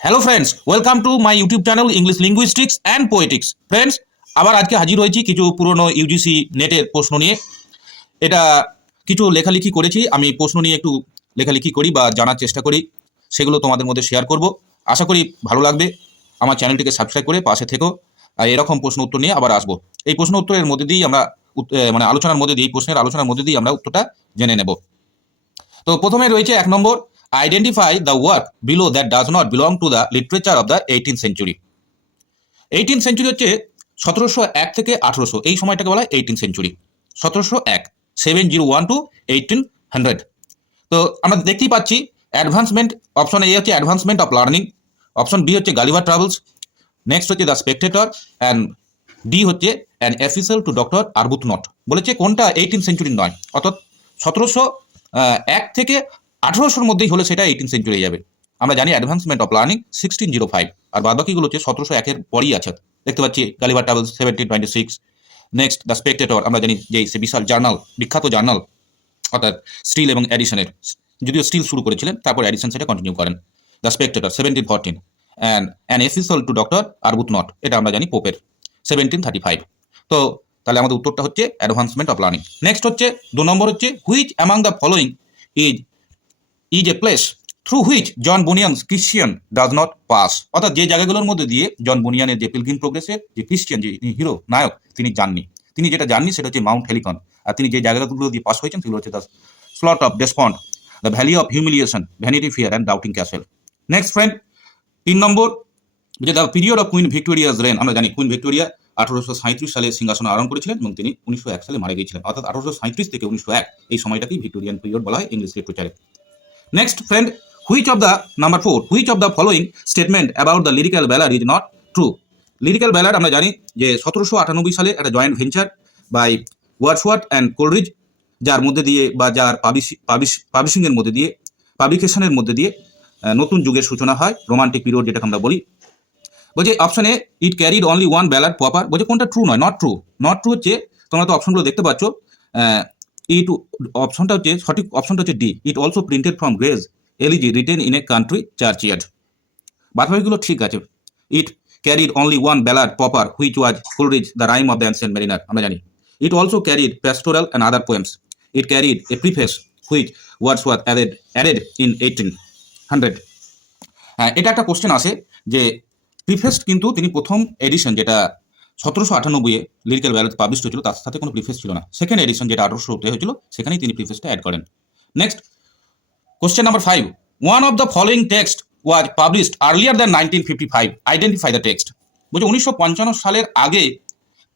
Hello friends, welcome to my YouTube channel English linguistics and Poetics. Friends, আবার আজকে হাজির হয়েছি কিছু পুরনো ইউজিসি নেটের প্রশ্ন নিয়ে। এটা কিছু লেখালেখি করেছি, আমি প্রশ্ন নিয়ে একটু লেখালেখি করি বা জানার চেষ্টা করি, সেগুলো তোমাদের মধ্যে শেয়ার করব। আশা করি ভালো লাগবে। আমার চ্যানেলটিকে সাবস্ক্রাইব করে পাশে থেকো, আর এরকম প্রশ্ন উত্তর নিয়ে আবার আসবো। এই প্রশ্ন উত্তরের মধ্যে দিয়েই আমরা মানে আলোচনার মধ্যে দিয়ে, এই প্রশ্নের আলোচনার মধ্যে দিয়ে আমরা উত্তরটা জেনে নেব। তো প্রথমে রয়েছে 1 number, identify the work below that does not belong to the literature of the 18th century. 18th century হচ্ছে 1701 থেকে 1800, এই সময়টাকে বলা হয় 18th সেঞ্চুরি। 1701, 701 টু 1800। তো আমরা দেখতেই পাচ্ছি অ্যাডভান্সমেন্ট, অপশন এ হচ্ছে advancement of learning, option B হচ্ছে গালিভার ট্রাভেলস, নেক্সট হচ্ছে দ্য স্পেকটেটর, অ্যান্ড ডি হচ্ছে an official to doctor Arbuthnot. বলেছে কোনটা 18th সেঞ্চুরি নয়, অর্থাৎ 1701 থেকে 1800-র মধ্যেই হলে সেটা 18th সেঞ্চুরি যাবে। আমরা জানি অ্যাডভান্সমেন্ট অফ লার্নিং 1605, আর বাদবাকিগুলো হচ্ছে 1701-এর পরই আছে। দেখতে পাচ্ছি Gulliver travels 1726, next the Spectator, আমরা জানি যে সে বিশাল জার্নাল, বিখ্যাত জার্নাল, অর্থাৎ স্টিল এবং এডিশনের, যদিও স্টিল শুরু করেছিলেন, তারপর এডিশন সেটা কন্টিনিউ করেন। The Spectator 1714, and an official to doctor Arbuthnot, এটা আমরা জানি পোপের 1735। তো তাহলে আমাদের উত্তরটা হচ্ছে অ্যাডভান্সমেন্ট অফ লার্নিং। নেক্সট হচ্ছে 2 নম্বর হচ্ছে which among the following is is a place through which John Bunyan's Christian does not pass. অর্থাৎ যে জায়গাগুলোর মধ্যে দিয়ে জন বুনিয়ানের যে পিলগ্রিম প্রোগ্রেসের যে ক্রিশ্চিয়ান, যে হিরো নায়ক, তিনি যাননি, তিনি যেটা যাননি সেটা হচ্ছে মাউন্ট হেলিকন। আর তিনি যে জায়গাগুলো দিয়ে পাস হয়েছেন সেগুলো হচ্ছে the Slough of Despond, the Valley of Humiliation, Vanity Fair and Doubting Castle. Next friend, 3 number, যে the period of Queen Victoria's reign. আমরা জানি কুইন ভিক্টোরিয়া 1837 সালে সিংহাসন আরোহণ করেছিলেন এবং তিনি 1901 সালে মারা গিয়েছিলেন। অর্থাৎ 1837 থেকে 1901 এই সময়টাকেই ভিক্টোরিয়ান পিরিয়ড বলা হয় ইংলিশ লিটারেচারে। Next friend, which of the number 4, which of the following statement about the Lyrical Ballad is not true. Lyrical Ballad আমরা জানি যে 1798 সালে একটা joint venture by Wordsworth and Coleridge, যার মধ্যে দিয়ে বা যার পাবলিশিংয়ের মধ্যে দিয়ে, পাবলিকেশনের মধ্যে দিয়ে নতুন যুগের সূচনা হয়, রোমান্টিক পিরিয়ড যেটাকে আমরা বলি। বলছে option A it carried only one ballad proper. বলছে কোনটা ট্রু নয়, নট ট্রু। নট ট্রু হচ্ছে, তোমরা তো অপশনগুলো দেখতে পাচ্ছ, ইট অপশনটা হচ্ছে সঠিক, অপশনটা হচ্ছে D, it also printed from Gray's Elegy Written in a Country Churchyard. বাদবাকিগুলো ঠিক আছে। It carried only one ballad proper which was Coleridge the Rime of the Ancient Mariner, আমরা জানি। It also carried pastoral and other poems. It carried a preface which Wordsworth added in 1800। হ্যাঁ, এটা একটা question আসে যে preface কিন্তু তিনি প্রথম এডিশন যেটা 1798-এ লিরিক্যাল ব্যালাড পাবলিশ হয়েছিল, তার সাথে কোনো প্রিফেস ছিল না। সেকেন্ড এডিশন যেটা 1800-তে হয়েছিল, সেখানেই তিনি প্রিফেসটা অ্যাড করেন। Next question number 5, one of the following text was published earlier than 1955, identify the text. বলছে 1955 সালের আগে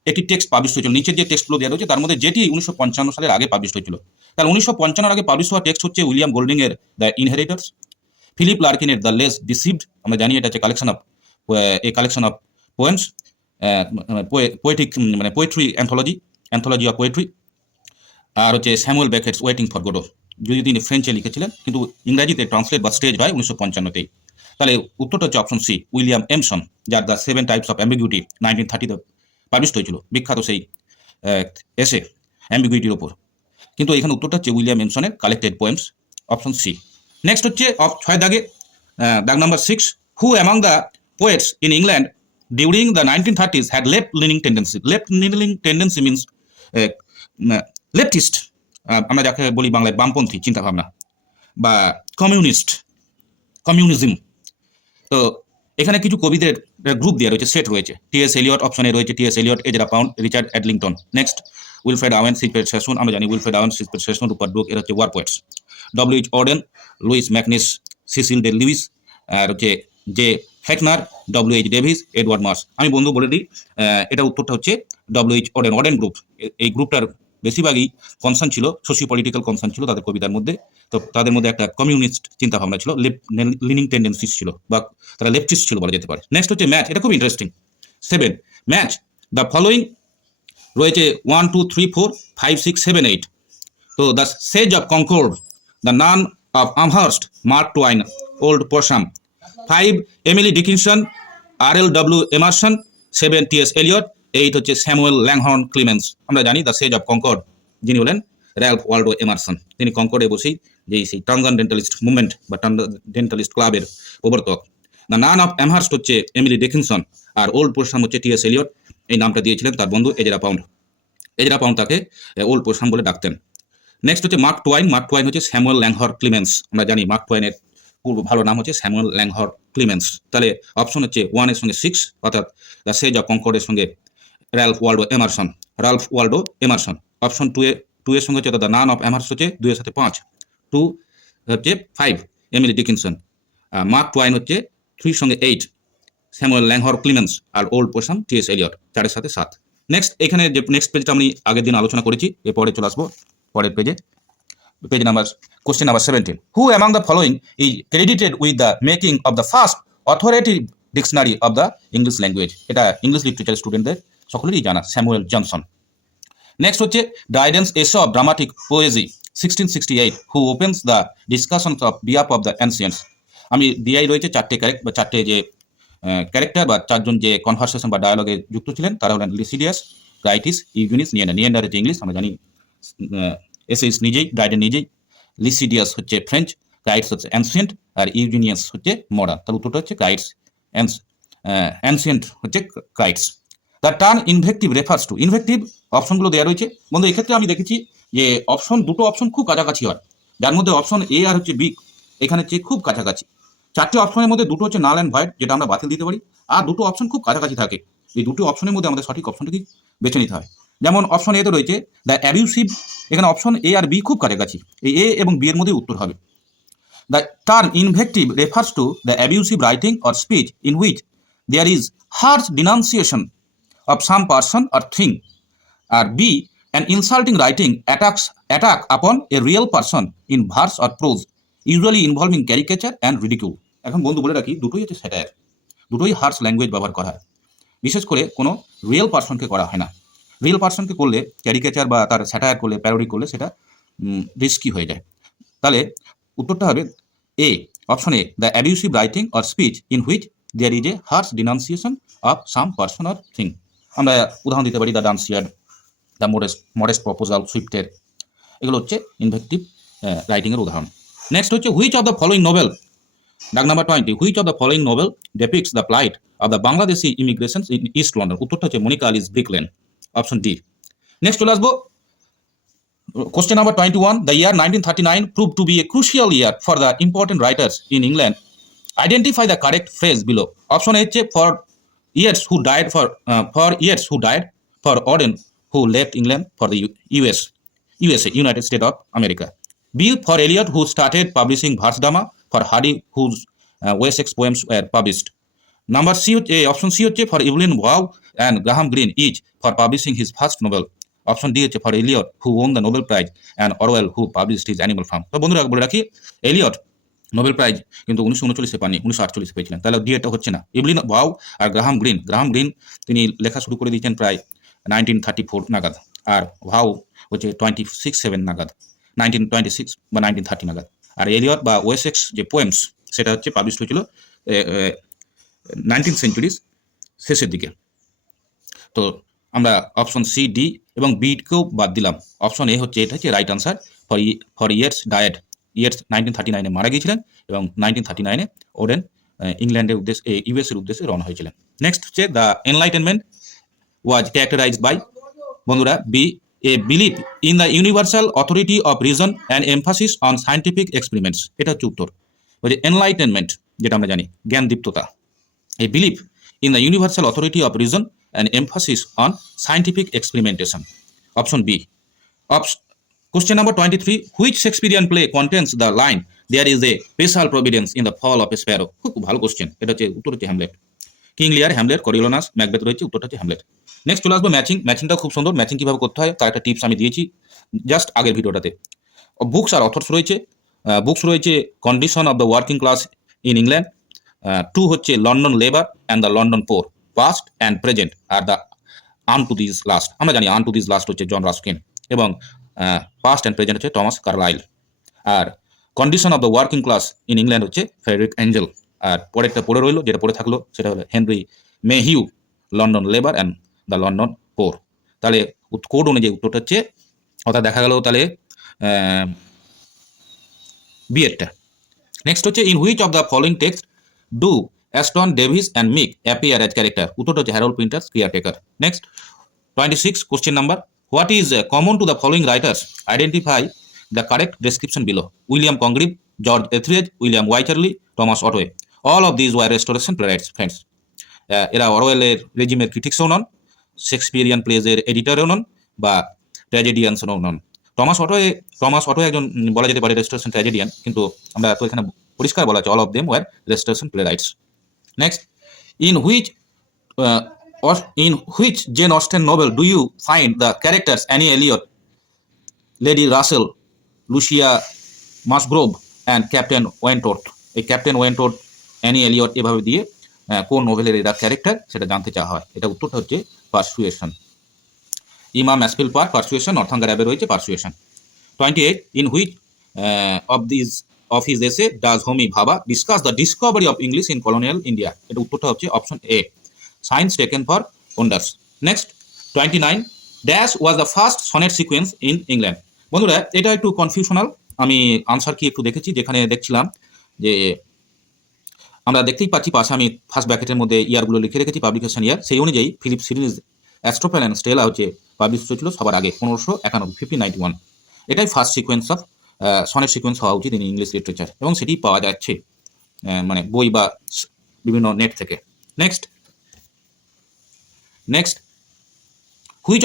একটি টেক্সট পাবলিশ হয়েছিল। নিচের যে টেক্সটগুলো দেওয়া রয়েছে তার মধ্যে যেটি 1955 সালের আগে পাবলিশ হয়েছিল, তাহলে 1955 আগে পাবলিশ হওয়া টেক্সট হচ্ছে উইলিয়াম গোল্ডিং-এর দ্য ইনহেরিটার্স, ফিলিপ লার্কিনের দ্য লেস ডিসিভড, আমরা জানি এটা হচ্ছে কালেকশন অফ পোয়েমস, পোয়েটিক মানে পোয়েট্রি অ্যান্থোলজি অফ পোয়েট্রি। আর হচ্ছে Samuel Beckett's Waiting for Godot, যদি তিনি ফ্রেঞ্চে লিখেছিলেন কিন্তু ইংরাজিতে ট্রান্সলেট বা স্টেজ হয় 1955-তেই। তাহলে উত্তরটা হচ্ছে অপশন সি, উইলিয়াম এমসন, যার দ্য 7 টাইপস অফ অ্যাম্বিগুইটি 1930-তে পাবলিশ হয়েছিল, বিখ্যাত সেই এসে অ্যাম্বিগুইটির ওপর। কিন্তু এখানে উত্তরটা হচ্ছে উইলিয়াম এমসনের collected poems, option C. Next হচ্ছে 6 দাগে, দাগ number 6, who among the poets in England during the 1930s had left leaning tendency. Left leaning tendency means leftist, আমরা যাকে বলি বাংলায় বামপন্থী চিন্তাভাবনা বা কমিউনিজম। তো এখানে কিছু কবিদের গ্রুপ দেওয়া রয়েছে, সেট রয়েছে। টি.এস. এলিয়ট, অপশনে রয়েছে T S. Eliot, Ezra Pound, Richard Aldington. Next Wilfred Owen, Siegfried Sassoon, আমরা জানি Wilfred Owen, Siegfried Sassoon, Rupert Brooke, এরা হচ্ছে war poets. W H. Auden, Louis MacNeice, Cecil Day Lewis, আর হচ্ছে J Faulkner, W H. Davies, Edward Marsh. আমি বন্ধু বলে দিই, এটা উত্তরটা হচ্ছে ডব্লিউ.এইচ. অর্ডেন গ্রুপ। এই গ্রুপটার বেশিরভাগই কনসার্ন ছিল, সোশিও পলিটিক্যাল কনসার্ন ছিল তাদের কবিতার মধ্যে। তো তাদের মধ্যে একটা কমিউনিস্ট চিন্তাভাবনা ছিল, লিনিং টেন্ডেন্সিস ছিল, বা তারা লেফটিস্ট ছিল বলা যেতে পারে। নেক্সট হচ্ছে ম্যাচ, এটা খুব ইন্টারেস্টিং। 7, ম্যাচ দ্য ফলোয়িং রয়েছে 1, 2, 3, 4, 5, 6, 7, 8। তো the Sage of Concord, the Nun of Amherst, Mark Twain, Old Possum. 5, Emily Dickinson, R.L.W. Emerson. 7, T S. Eliot. 8 হচ্ছে স্যামুয়েল ল্যাংহর্ন ক্লিমেন্স। আমরা জানি দ্য সেজ অফ কনকর্ড যিনি হলেন র্যালফ ওয়াল্ডো এমারসন। তিনি কনকর্ডে বসেই যেই সেই ট্রান্সজেন্ডেন্টালিস্ট মুভমেন্ট বা ট্রান্সজেন্ডেন্টালিস্ট ক্লাবের প্রবর্তক। দ্য নান অফ এমহার্স্ট হচ্ছে এমিলি ডিকিনসন, আর ওল্ড পোর্সাম হচ্ছে টি এস এলিয়ট। এই নামটা দিয়েছিলেন তার বন্ধু এজরা পাউন্ড। এজরা পাউন্ড তাকে ওল্ড পোর্সাম বলে ডাকতেন। নেক্সট হচ্ছে মার্ক টুয়াইন। মার্ক টুয়াইন হচ্ছে স্যামুয়েল ল্যাংহর ক্লিমেন্স। আমরা জানি মার্ক টুয়াইনের পূর্ব ভালো নাম হচ্ছে স্যামুয়েল ল্যাংহর ক্লিমেন্স। তাহলে অপশন হচ্ছে 1 এর সঙ্গে 6, অর্থাৎ দ্য সেজ অফ কনকর্ডের সঙ্গে Ralph Waldo Emerson, Ralph Waldo Emerson. Option 2 এর সঙ্গে হচ্ছে দ্য নান অফ এমারস হচ্ছে 2 এর সাথে 5, 2 হচ্ছে 5 এমিলি ডিকিনসন। মার্ক টুয়াইন হচ্ছে 3 এর সঙ্গে 8 স্যামুয়েল ল্যাংহর ক্লিমেন্স, আর ওল্ড পোর্সাম টি এস এলিয়ট 4 এর সাথে 7। নেক্সট এখানে যে নেক্সট পেজটা আমি আগের দিন আলোচনা করেছি, এরপরে চলে আসবো পরের পেজে। Page number question number 17, who among the following is credited with the making of the first authoritative dictionary of the English language? এটা ইংলিশ লিটারেচার স্টুডেন্টদের সকলেরই জানা, স্যামুয়েল জনসন। নেক্সট হচ্ছে Dryden's Essay of Dramatic Poesy 1668, who opens the discussions of behalf of the ancients. আমি দিয়াই রয়েছে চারটে যে ক্যারেক্টার বা চারজন যে কনভারসেশন বা ডায়ালগে যুক্ত ছিলেন, তারা হলেন লিসিডিয়াস, রাইটিস, ইউজিনিস, নিয়েন্ডার হচ্ছে ইংলিশ, আমরা জানি এসেইস নিজেই, ড্রাইডেন নিজেই। লিসিডিয়াস হচ্ছে ফ্রেঞ্চ, গাইডস হচ্ছে অ্যানসিয়েন্ট, আর ইউজিনিয়াস হচ্ছে মডার্ন। তার উত্তরটা হচ্ছে গাইডস, অ্যানসিয়েন্ট হচ্ছে Crites. The term invective refers to, invective অপশনগুলো দেওয়া রয়েছে বন্ধু। এক্ষেত্রে আমি দেখেছি যে দুটো অপশন খুব কাছাকাছি হয়, যার মধ্যে অপশন এ আর হচ্ছে বি এখানে চেয়ে খুব কাছাকাছি। চারটে অপশনের মধ্যে দুটো হচ্ছে নাল অ্যান্ড ভয়েড, যেটা আমরা বাতিল দিতে পারি, আর দুটো অপশন খুব কাছাকাছি থাকে। এই দুটো অপশনের মধ্যে আমাদের সঠিক অপশনটাকে বেছে নিতে হয়। যেমন অপশন এতে রয়েছে দ্য অ্যাবিউসিভ, এখানে অপশন এ আর বি খুব কাছাকাছি, এই এ এবং বি এর মধ্যে উত্তর হবে। The term invective refers to the abusive writing or speech in which there is harsh denunciation of some person or thing, or B, an insulting writing attack upon a real person in verse or prose, usually involving caricature and ridicule. এখন বন্ধু বলে রাখি, দুটোই হচ্ছে satire, দুটোই Harsh language ব্যবহার করা হয়। বিশেষ করে কোনো রিয়েল পার্সনকে করা হয় না। রিয়েল পার্সনকে করলে, ক্যারিকেচার বা তার স্যাটায়ার করলে, প্যারোডি করলে সেটা রিস্কি হয়ে যায়। তাহলে উত্তরটা হবে A, option A, the abusive writing or speech in which there is a harsh denunciation of some person or thing. আমরা উদাহরণ দিতে পারি the Dunciad, the Modest Proposal, সুইফটের, এগুলো হচ্ছে ইনভেক্টিভ রাইটিংয়ের উদাহরণ। নেক্সট হচ্ছে which of the following novel, ডাক number 20, which of the following novel depicts the plight of the Bangladeshi immigrations in East London? উত্তরটা হচ্ছে Monica Ali's Brick lane, option D. Next চলে আসবো question number 21, the year 1939 proved to be a crucial year for the important writers in England, identify the correct phrase below. Option A হচ্ছে for years who died for Auden who left England for the USA, United States of America. B, for Eliot who started publishing verse drama, for Hardy whose Wessex poems were published. Number C, option C হচ্ছে for Evelyn Waugh and Graham Greene each for publishing his first novel. Option D হচ্ছে for Eliot who won the Nobel Prize and Orwell who published his Animal Farm. তো বন্ধুরা বলে রাখি, Elliot Nobel prize কিন্তু 1939 পাননি, 1948 পেয়েছিলেন, তাহলে D এটা হচ্ছে না। এভলিন ওয়াও আর গ্রাহাম গ্রিন তিনি লেখা শুরু করে দিয়েছেন প্রায় 1934 নাগাদ, আর ওয়াও হচ্ছে 26-7 নাগাদ, 1926 বা 1930 নাগাদ। আর এলিয়ট বা ওয়েসেক্স যে পোয়েমস সেটা হচ্ছে পাবলিশ হয়েছিল 19th সেঞ্চুরির শেষের দিকে। তো আমরা অপশন সি, ডি এবং বিকেও বাদ দিলাম। অপশন এ হচ্ছে, এটা হচ্ছে right answer. For years died, years 1939 মারা গিয়েছিলেন এবং 1939 ওডেন ইংল্যান্ডের উদ্দেশ্যে, ইউএসের উদ্দেশ্যে রওনা হয়েছিলেন। নেক্সট হচ্ছে the Enlightenment was characterized by, বন্ধুরা B, a believe in the universal authority of reason and emphasis on scientific experiments. এটা হচ্ছে উত্তর। ওই যে এনলাইটেনমেন্ট যেটা আমরা জানি জ্ঞান দীপ্ততা, a believe in the universal authority of reason and emphasis on scientific experimentation, option B. Question number 23, which Shakespearean play contains the line there is a special providence in the fall of a sparrow? খুব ভালো question, এটা হচ্ছে উত্তর হচ্ছে Hamlet. King লিয়ার, Hamlet, করিওলানাস, Macbeth রয়েছে, উত্তরটা হচ্ছে হ্যামলেট। নেক্সট চলে আসবো ম্যাচিংটা খুব সুন্দর। ম্যাচিং কিভাবে করতে হয় তার একটা টিপস আমি দিয়েছি জাস্ট আগের ভিডিওটাতে। বুকস আর অথর্স রয়েছে, বুকস রয়েছে condition of the working class in England, 2 হচ্ছে London labour and the London poor, past and present আর the unto this last. আমরা জানি আন টু দিস লাস্ট হচ্ছে জন রাস্কিন এবং পাস্ট অ্যান্ড প্রেজেন্ট হচ্ছে Thomas Carlyle. আর condition of the working class in England হচ্ছে Frederick Engels. আর পরেরটা পড়ে রইলো, যেটা পড়ে থাকলো সেটা হলো Henry Mayhew, London labour and the London Poor. তাহলে কোড অনুযায়ী উত্তরটা হচ্ছে, অর্থাৎ দেখা গেল তাহলে বিএডটা। নেক্সট হচ্ছে in which of the following text do Aston, Davies and Mick appear as character. উত্তরটা হচ্ছে Harold Pinter's Caretaker. Next 26 question number, what is common to the following writers, identify the correct description below. William Congreve, George Etherege, William Wycherley, Thomas Otway. All of these were restoration playwrights friends. এরা অরওয়েলের রেজিমের ক্রিটিক্সও নন, Shakespearean প্লেজের এডিটরও নন, বা ট্র্যাজেডিয়ানসও নন। Thomas অটোয়ে একজন বলা যেতে পারে restoration ট্র্যাজেডিয়ান, কিন্তু আমরা তো এখানে পরিষ্কার বলা আছে all of them were restoration playwrights. Next, in which Jane Austen novel do you find the characters Annie Elliot, Lady Russell, Lucia Musgrove and Captain Wentworth? এই ক্যাপ্টেন ওয়েন্টওর্থ, অ্যানি এলিয়ট এভাবে দিয়ে কোন নোভেলের এরা ক্যারেক্টার সেটা জানতে চাওয়া হয়। এটা উত্তরটা হচ্ছে পারসুয়েশন। ইমাম অ্যাসপিল পার পারসুয়েশন, অর্থাঙ্গা র্যাবে রয়েছে persuasion. 28, in which of his essay does Homi Bhabha discuss the discovery of English in colonial India? এটা উত্তরটা হচ্ছে option A, science taken for wonders. Next 29, dash was the first sonnet sequence in England. বন্ধুরা এটা একটু confusional, আমি answer কি একটু দেখেছি, যেখানে দেখছিলাম যে আমরা দেখতেই পাচ্ছি পাশে আমি ফার্স্ট ব্র্যাকেটের মধ্যে ইয়ারগুলো লিখে রেখেছি, পাবলিকেশন ইয়ার, সেই অনুযায়ী ফিলিপ সিরিজ অ্যাস্ট্রোপ্যান অ্যান্ড স্টেলা হচ্ছে পাবলিশ হয়েছিল সবার আগে 1591, 1591। এটাই first sequence of sonnet sequence হওয়া উচিত ইন ইংলিশ লিটারেচার, এবং সেটি পাওয়া যাচ্ছে মানে বই বা বিভিন্ন নেট থেকে। Next which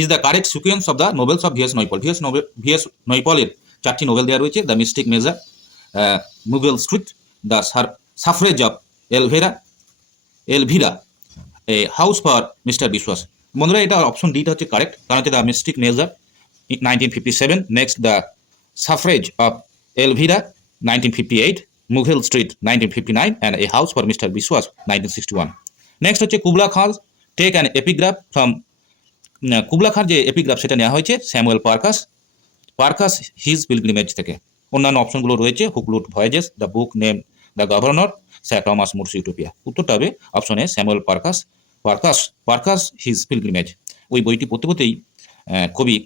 is the correct sequence of the novels of V S Naipaul. V S নৈপলের 4টি নোবেল দেওয়া রয়েছে, the Mystic Masseur, Miguel Street, the Suffrage of Elvira, a House for Mister Biswas. বন্ধুরা এটা অপশন ডিটা হচ্ছে কারেক্ট, কারণ হচ্ছে the Mystic Masseur 1957, next the Suffrage of Elvira 1958, Miguel Street 1959 and a House for Mister Biswas 1961। Next হচ্ছে Kubla Khan take an epigraph from, Kubla খান যে epigraph সেটা নেওয়া হয়েছে স্যামুয়েল পার্কাস হিজ পিলগ্রিমেজ থেকে। অন্যান্য অপশনগুলো রয়েছে Hakluyt Voyages, the book name the Governor, Sir Thomas More's Utopia. উত্তরটা হবে অপশনে স্যামুয়েল পার্কাস হিজ পিলগ্রিমেজ। ওই বইটি পড়তে পড়তেই কবি